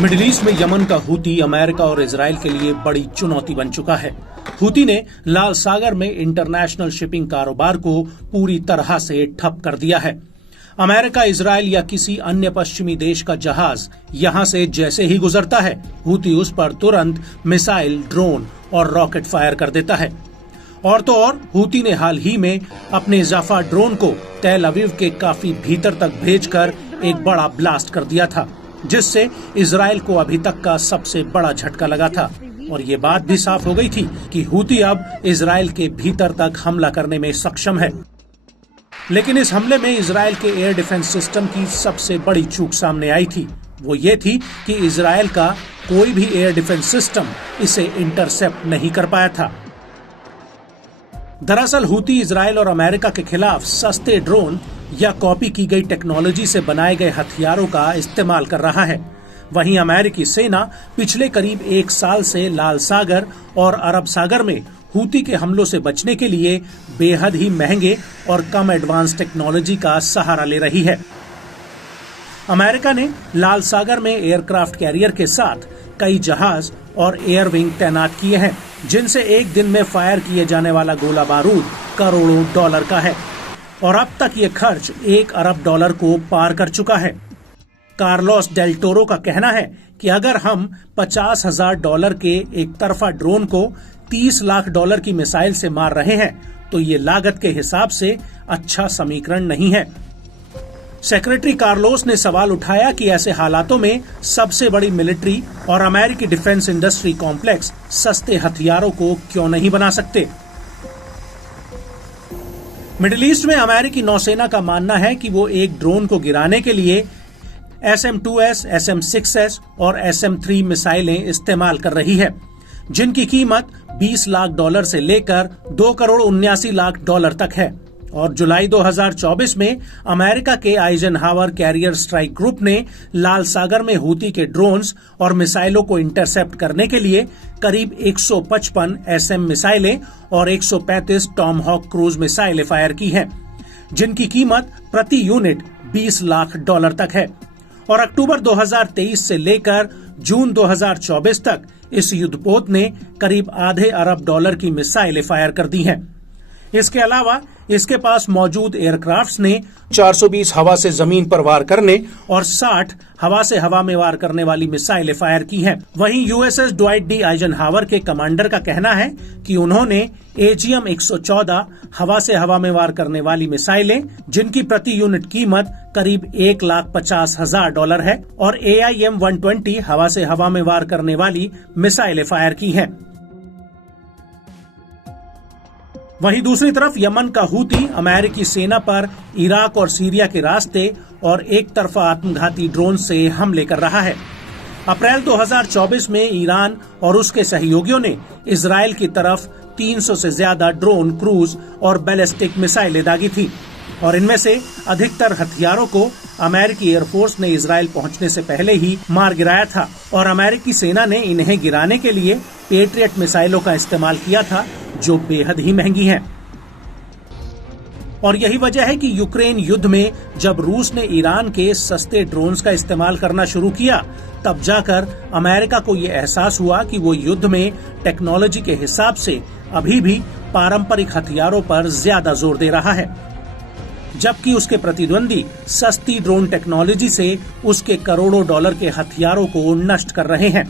Middle east में Yemen का Houthi America और इजराइल के लिए बड़ी चुनौती बन चुका है। हूती ने लाल सागर में इंटरनेशनल शिपिंग कारोबार को पूरी तरह से ठप कर दिया है। अमेरिका, इजराइल या किसी अन्य पश्चिमी देश का जहाज यहां से जैसे ही गुजरता है, हूती उस पर तुरंत मिसाइल, ड्रोन और रॉकेट फायर कर देता है। और तो और हूती ने हाल ही में अपने जाफा ड्रोन को तेल अवीव के काफी भीतर तक भेजकर एक बड़ा ब्लास्ट कर दिया था, जिससे इजराइल को अभी तक का सबसे बड़ा झटका लगा था। और ये बात भी साफ हो गई थी कि हूती अब इजराइल के भीतर तक हमला करने में सक्षम है। लेकिन इस हमले में इजराइल के एयर डिफेंस सिस्टम की सबसे बड़ी चूक सामने आई थी। वो ये थी कि इजराइल का कोई भी एयर डिफेंस सिस्टम इसे इंटरसेप्ट नहीं कर पाया था। दरअसल हूती इजराइल और अमेरिका के खिलाफ सस्ते ड्रोन या कॉपी की गई टेक्नोलॉजी से बनाए गए हथियारों का इस्तेमाल कर रहा है। वहीं अमेरिकी सेना पिछले करीब 1 साल से लाल सागर और अरब सागर में हूती के हमलों से बचने के लिए बेहद ही महंगे और कम एडवांस टेक्नोलॉजी का सहारा ले रही है। अमेरिका ने लाल सागर में एयरक्राफ्ट कैरियर के साथ कई जहाज और एयर विंग तैनात किए हैं, जिनसे एक दिन में फायर किए जाने वाला गोला बारूद करोड़ों डॉलर का है और अब तक ये खर्च $1 अरब को पार कर चुका है। कार्लोस डेल टोरो का कहना है कि अगर हम $50,000 के एक तरफा ड्रोन को $30 लाख की मिसाइल से मार रहे हैं, तो ये लागत के हिसाब से अच्छा समीकरण नहीं है। सेक्रेटरी कार्लोस ने सवाल उठाया कि ऐसे हालातों में सबसे बड़ी मिलिट्री और अमेरिकी डिफेंस इंडस्ट्री कॉम्प्लेक्स सस्ते हथियारों को क्यों नहीं बना सकते। मिडिल ईस्ट में अमेरिकी नौसेना का मानना है कि वो एक ड्रोन को गिराने के लिए SM-2S, SM-6S और SM-3 मिसाइलें इस्तेमाल कर रही है, जिनकी कीमत $20 लाख से लेकर $2,79,00,000 तक है। और जुलाई 2024 में अमेरिका के आइजनहावर कैरियर स्ट्राइक ग्रुप ने लाल सागर में हूती के ड्रोन्स और मिसाइलों को इंटरसेप्ट करने के लिए करीब 155 SM मिसाइलें और 135 टॉमहॉक क्रूज मिसाइलें फायर की हैं, जिनकी कीमत प्रति यूनिट $20 लाख तक है। और अक्टूबर 2023 से लेकर जून 2024 तक इस युद्धपोत ने करीब $0.5 अरब की मिसाइलें फायर कर दी हैं। इसके अलावा इसके पास मौजूद एयरक्राफ्ट्स ने 420 हवा से जमीन पर वार करने और 60 हवा से हवा में वार करने वाली मिसाइलें फायर की हैं। वहीं USS ड्वाइट डी आइजनहावर के कमांडर का कहना है कि उन्होंने AGM-114 हवा से हवा में वार करने वाली मिसाइलें, जिनकी प्रति यूनिट कीमत करीब $1,50,000 है, और AIM-120 हवा से हवा में वार करने वाली मिसाइलें फायर की हैं। वहीं दूसरी तरफ यमन का हूती अमेरिकी सेना पर इराक और सीरिया के रास्ते और एक तरफा आत्मघाती ड्रोन से हमले कर रहा है। अप्रैल 2024 में ईरान और उसके सहयोगियों ने इजराइल की तरफ 300 से ज्यादा ड्रोन, क्रूज और बैलिस्टिक मिसाइलें दागी थी, और इनमें से अधिकतर हथियारों को अमेरिकी एयरफोर्स ने इजराइल पहुंचने से पहले ही मार गिराया था, और अमेरिकी सेना ने इन्हें गिराने के लिए पेट्रियट मिसाइलों का इस्तेमाल किया था, जो बेहद ही महंगी हैं। और यही वजह है कि यूक्रेन युद्ध में जब रूस ने ईरान के सस्ते ड्रोन्स का इस्तेमाल करना शुरू किया, तब जाकर अमेरिका को ये एहसास हुआ कि वो युद्ध में टेक्नोलॉजी के हिसाब से अभी भी पारंपरिक हथियारों पर ज्यादा जोर दे रहा है, जबकि उसके प्रतिद्वंदी सस्ती ड्रोन टेक्नोलॉजी से उसके करोड़ों डॉलर के हथियारों को नष्ट कर रहे हैं।